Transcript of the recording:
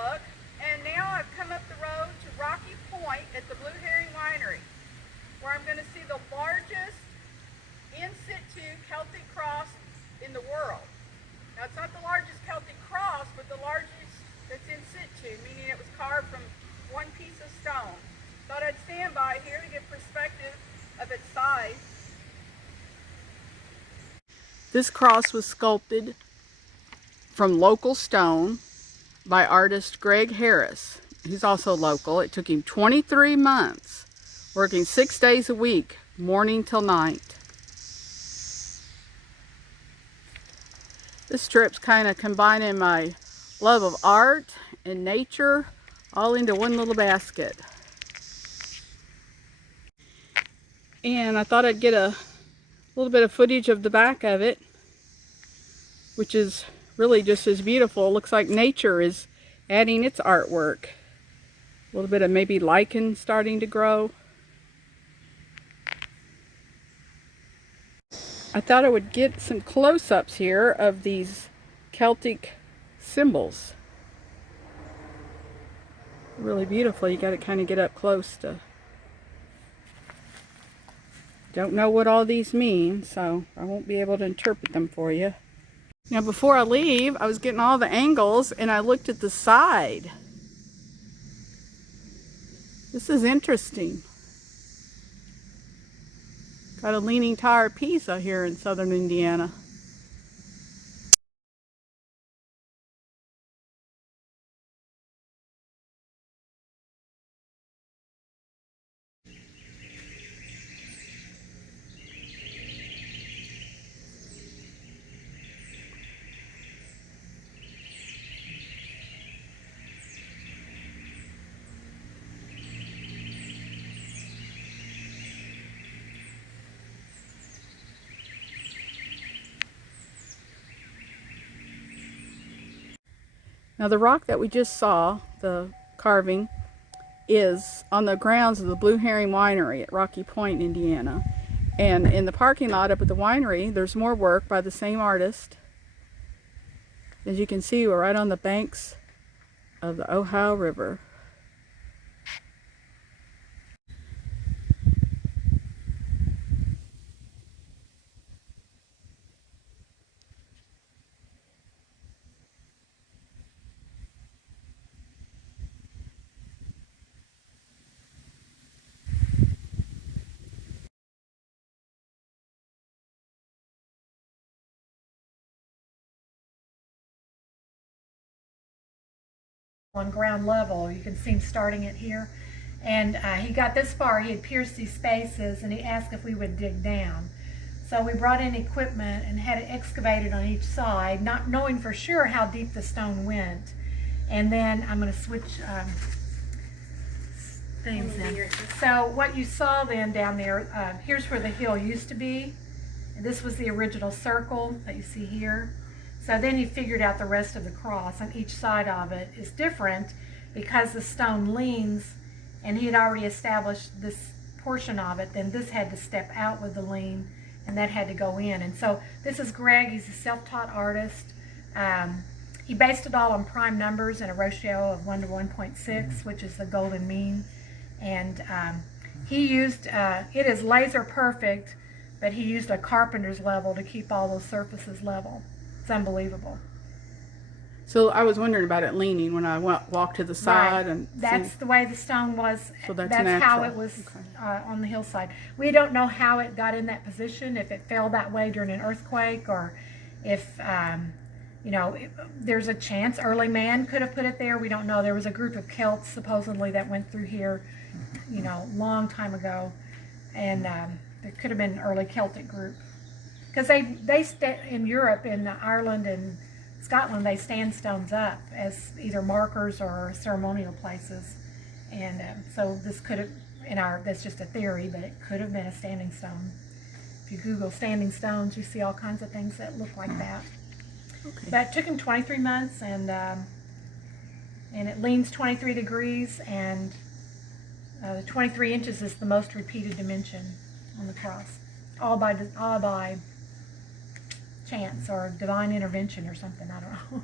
look, and now I've come up the road to Rocky Point at the Blue Heron Winery, where I'm going to see the largest in situ Celtic cross in the world. Now, it's not the largest Celtic cross, but the largest that's in situ, meaning it was carved from one piece of stone. Thought I'd stand by here to get perspective of its size. This cross was sculpted from local stone by artist Greg Harris. He's also local. It took him 23 months, working 6 days a week, morning till night. This trip's kind of combining my love of art and nature all into one little basket. And I thought I'd get a little bit of footage of the back of it, which is really just as beautiful. It looks like nature is adding its artwork. A little bit of maybe lichen starting to grow. I thought I would get some close-ups here of these Celtic symbols. Really beautiful. You got to kind of get up close to. Don't know what all these mean, so I won't be able to interpret them for you. Now, before I leave, I was getting all the angles, and I looked at the side. This is interesting. Got a leaning tower of Pisa here in southern Indiana. Now, the rock that we just saw, the carving, is on the grounds of the Blue Heron Winery at Rocky Point, Indiana. And in the parking lot up at the winery, there's more work by the same artist. As you can see, we're right on the banks of the Ohio River. On ground level, you can see him starting it here, and he got this far. He had pierced these spaces, and he asked if we would dig down. So we brought in equipment and had it excavated on each side, not knowing for sure how deep the stone went. And then I'm going to switch things in. So what you saw then down there, here's where the hill used to be. And this was the original circle that you see here. So then he figured out the rest of the cross, and each side of it is different because the stone leans, and he had already established this portion of it. Then this had to step out with the lean, and that had to go in. And so this is Greg. He's a self-taught artist. He based it all on prime numbers and a ratio of 1 to 1.6, which is the golden mean. And he used, it is laser perfect, but he used a carpenter's level to keep all those surfaces level. It's unbelievable. So I was wondering about it leaning when I walked to the side. Right. And that's the way the stone was. So that's how it was on the hillside. We don't know how it got in that position, if it fell that way during an earthquake, or if, you know, there's a chance early man could have put it there. We don't know. There was a group of Celts supposedly that went through here, you know, long time ago, and there could have been an early Celtic group. Because they in Europe, in Ireland and Scotland, they stand stones up as either markers or ceremonial places. And so this could have, that's just a theory, but it could have been a standing stone. If you Google standing stones, you see all kinds of things that look like that. Okay. But it took him 23 months, and it leans 23 degrees, and the 23 inches is the most repeated dimension on the cross. All by chance or divine intervention or something, I don't know.